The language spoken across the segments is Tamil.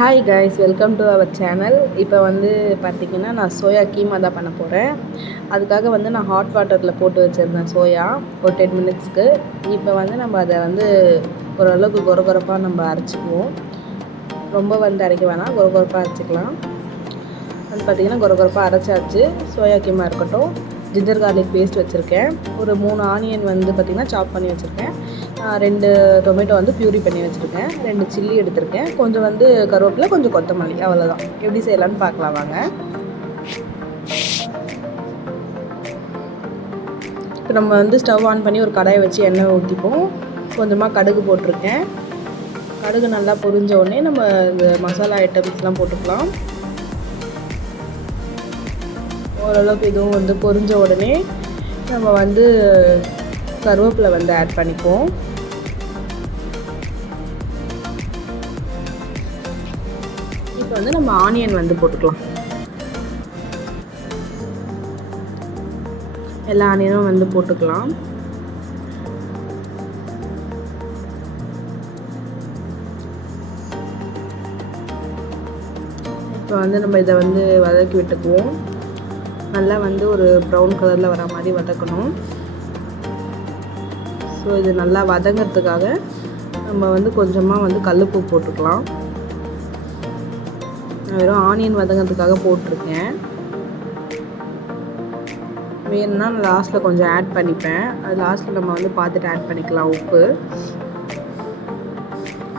Hi guys, welcome to our channel. இப்போ வந்து பார்த்திங்கன்னா நான் சோயா கீமா தான் பண்ண போகிறேன். அதுக்காக வந்து நான் ஹாட் வாட்டரில் போட்டு வச்சுருந்தேன் சோயா ஒரு 10 மினிட்ஸ்க்கு. இப்போ வந்து நம்ம அதை வந்து ஓரளவுக்கு கொரகொரப்பாக நம்ம அரைச்சிக்குவோம். ரொம்ப வந்து அரைக்க வேணாம், கொரகொரப்பாக அரைச்சிக்கலாம். அது பார்த்திங்கன்னா கொரகொரப்பாக அரைச்சாச்சு. சோயா கீமா இருக்கட்டும். ஜிஞ்சர் கார்லிக் பேஸ்ட் வச்சுருக்கேன். ஒரு 3 ஆனியன் வந்து பார்த்திங்கன்னா சாப் பண்ணி வச்சுருக்கேன். 2 டொமேட்டோ வந்து பியூரி பண்ணி வச்சுருக்கேன். 2 சில்லி எடுத்திருக்கேன். கொஞ்சம் வந்து கருவேப்பிலை, கொஞ்சம் கொத்தமல்லி, அவ்வளோதான். எப்படி செய்யலான்னு பார்க்கலாம் வாங்க. இப்போ நம்ம வந்து ஸ்டவ் ஆன் பண்ணி ஒரு கடாயை வச்சு எண்ணெய் ஊற்றிப்போம். கொஞ்சமாக கடுகு போட்டிருக்கேன். கடுகு நல்லா பொரிஞ்ச உடனே நம்ம இந்த மசாலா ஐட்டம்ஸ்லாம் போட்டுக்கலாம். ஓரளவுக்கு இதுவும் வந்து பொரிஞ்ச உடனே நம்ம வந்து கருவேப்பிலை வந்து ஆட் பண்ணிப்போம். இப்போ வந்து நம்ம ஆனியன் வந்து போட்டுக்கலாம். எல்லா ஆனியனும் வந்து போட்டுக்கலாம். இப்போ வந்து நம்ம இதை வந்து வதக்கி விட்டுக்குவோம். நல்லா வந்து ஒரு ப்ரௌன் கலரில் வர மாதிரி வதக்கணும். ஸோ இது நல்லா வதங்கிறதுக்காக நம்ம வந்து கொஞ்சமாக வந்து கல்லுப்பு போட்டுக்கலாம். நான் வெறும் ஆனியன் வதங்கிறதுக்காக போட்டிருக்கேன். வேணும்னா நான் லாஸ்ட்டில் கொஞ்சம் ஆட் பண்ணிப்பேன். அது லாஸ்ட்டில் நம்ம வந்து பார்த்துட்டு ஆட் பண்ணிக்கலாம் உப்பு.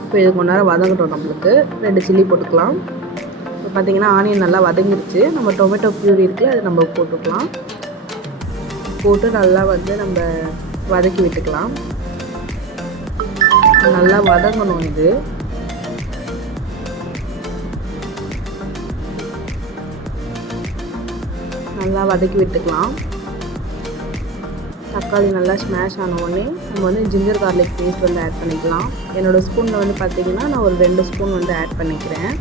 இப்போ இது கொஞ்ச நேரம் வதங்கட்டும். நம்மளுக்கு 2 சில்லி போட்டுக்கலாம். இப்போ பார்த்திங்கன்னா ஆனியன் நல்லா வதங்கிடுச்சு. நம்ம டொமேட்டோ பியூரி இருக்குல்ல, அது நம்ம போட்டுக்கலாம். போட்டு நல்லா வந்து நம்ம வதக்கி விட்டுக்கலாம். நல்லா வதங்கணும். இது நல்லா வதக்கி விட்டுக்கலாம். தக்காளி நல்லா ஸ்மாஷ் ஆன உடனே நம்ம வந்து ஜிஞ்சர் கார்லிக் பேஸ்ட் வந்து ஆட் பண்ணிக்கலாம். என்னோடய ஸ்பூனில் வந்து பார்த்திங்கன்னா நான் ஒரு 2 ஸ்பூன் வந்து ஆட் பண்ணிக்கிறேன்.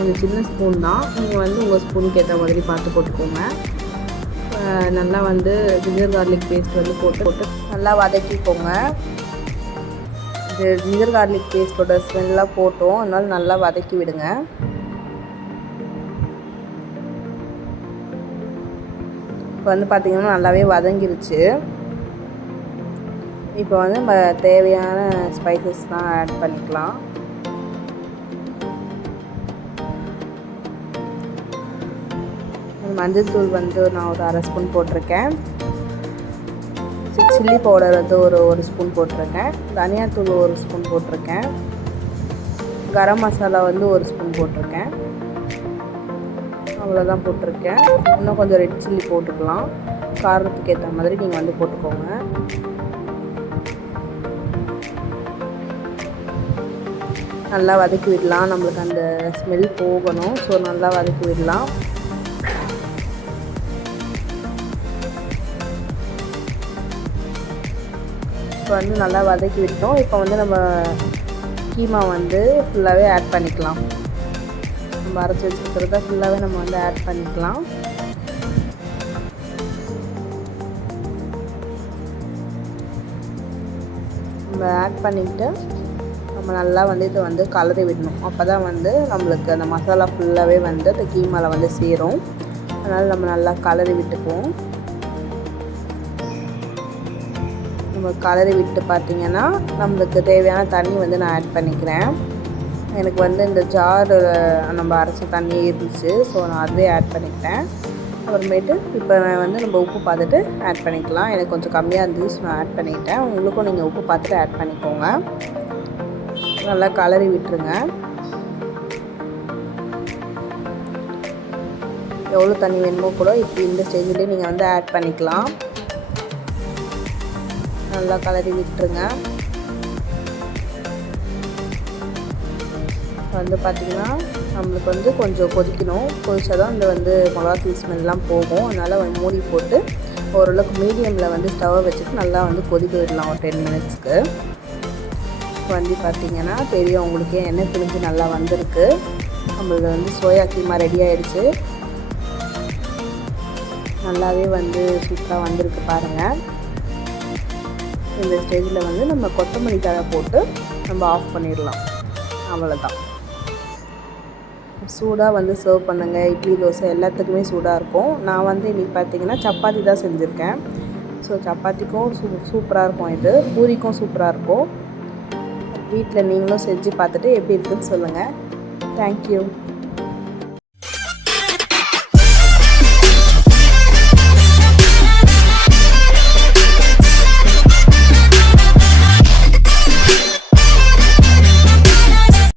இது சின்ன ஸ்பூன் தான். நீங்கள் வந்து உங்கள் ஸ்பூனுக்கு ஏற்ற மாதிரி பார்த்து போட்டுக்கோங்க. நல்லா வந்து ஜிஞ்சர் கார்லிக் பேஸ்ட் வந்து போட்டு நல்லா வதக்கிக்கோங்க. இது ஜிஞ்சர் கார்லிக் பேஸ்ட்டோட ஸ்மெல்லாம் போட்டோம், அதனால் நல்லா வதக்கி விடுங்க. இப்போ வந்து பார்த்திங்கன்னா நல்லாவே வதங்கிருச்சு. இப்போ வந்து நம்ம தேவையான ஸ்பைசஸ்லாம் ஆட் பண்ணிக்கலாம். மஞ்சள் தூள் வந்து நான் ஒரு 1/2 ஸ்பூன் போட்டிருக்கேன். சில்லி பவுடர் வந்து ஒரு ஸ்பூன் போட்டிருக்கேன். தனியாத்தூள் 1 ஸ்பூன் போட்டிருக்கேன். கரம் மசாலா வந்து 1 ஸ்பூன் போட்டிருக்கேன். அவ்வளோதான் போட்டிருக்கேன். இன்னும் கொஞ்சம் ரெட் சில்லி போட்டுக்கலாம். காரத்துக்கு ஏற்ற மாதிரி நீங்கள் வந்து போட்டுக்கோங்க. நல்லா வதக்கி விடலாம். நம்மளுக்கு அந்த ஸ்மெல் போகணும். ஸோ நல்லா வதக்கி விடலாம். இப்போ வந்து நல்லா வதக்கி விட்டோம். இப்போ வந்து நம்ம கீமா வந்து ஃபுல்லாகவே ஆட் பண்ணிக்கலாம். நம்ம அரைச்சி வச்சுருக்கிறத ஃபுல்லாகவே நம்ம வந்து ஆட் பண்ணிக்கலாம். நம்ம ஆட் பண்ணிவிட்டு நம்ம நல்லா வந்து இதை வந்து கலரி விடணும். அப்போ தான் வந்து நம்மளுக்கு அந்த மசாலா ஃபுல்லாகவே வந்து அந்த கீமாவில் வந்து சேரும். அதனால் நம்ம நல்லா கலரி விட்டுக்குவோம். நம்ம கலரி விட்டு பார்த்திங்கன்னா நம்மளுக்கு தேவையான தண்ணி வந்து நான் ஆட் பண்ணிக்கிறேன். எனக்கு வந்து இந்த ஜார் நம்ம அரைச்ச தண்ணி இருந்துச்சு. ஸோ நான் அதுவே ஆட் பண்ணிக்கிட்டேன். அப்புறமேட்டு இப்போ வந்து நம்ம உப்பு பார்த்துட்டு ஆட் பண்ணிக்கலாம். எனக்கு கொஞ்சம் கம்மியாக இருந்துச்சு, நான் ஆட் பண்ணிக்கிட்டேன். உங்களுக்கும் நீங்கள் உப்பு பார்த்துட்டு ஆட் பண்ணிக்கோங்க. நல்லா கலரி விட்டுருங்க. எவ்வளோ தண்ணி வேணுமோ கூட இப்போ இந்த ஸ்டேஜ்லேயே நீங்கள் வந்து ஆட் பண்ணிக்கலாம். நல்லா கலரி விட்டுருங்க. வந்து பார்த்திங்கன்னா நம்மளுக்கு வந்து கொஞ்சம் கொதிக்கணும். கொதிச்சா தான் இந்த வந்து மிளகாத்தூள் ஸ்மெல்லாம் போகும். அதனால் மூடி போட்டு ஓரளவுக்கு மீடியமில் வந்து ஸ்டவ்வை வச்சுட்டு நல்லா வந்து கொதிக்க விடலாம் ஒரு 10 மினிட்ஸ்க்கு. இப்போ வந்து பார்த்திங்கன்னா தெரியும் உங்களுக்கே எண்ணெய் பிரிஞ்சு நல்லா வந்திருக்கு. நம்மளது வந்து சோயா கீமா ரெடி ஆகிடுச்சு. நல்லாவே வந்து சூப்பராக வந்திருக்கு பாருங்கள். இந்த ஸ்டேஜில் வந்து நம்ம கொத்தமல்லி தழை போட்டு நம்ம ஆஃப் பண்ணிடலாம். அவ்வளோதான். சூடாக வந்து சர்வ் பண்ணுங்கள். இட்லி தோசை எல்லாத்துக்குமே சூடாக இருக்கும். நான் வந்து இன்றைக்கி பார்த்திங்கன்னா சப்பாத்தி தான் செஞ்சுருக்கேன். ஸோ சப்பாத்திக்கும் சூப்பராக இருக்கும். இது பூரிக்கும் சூப்பராக இருக்கும். வீட்டில் நீங்களும் செஞ்சு பார்த்துட்டு எப்படி இருக்குதுன்னு சொல்லுங்கள். தேங்க்யூ.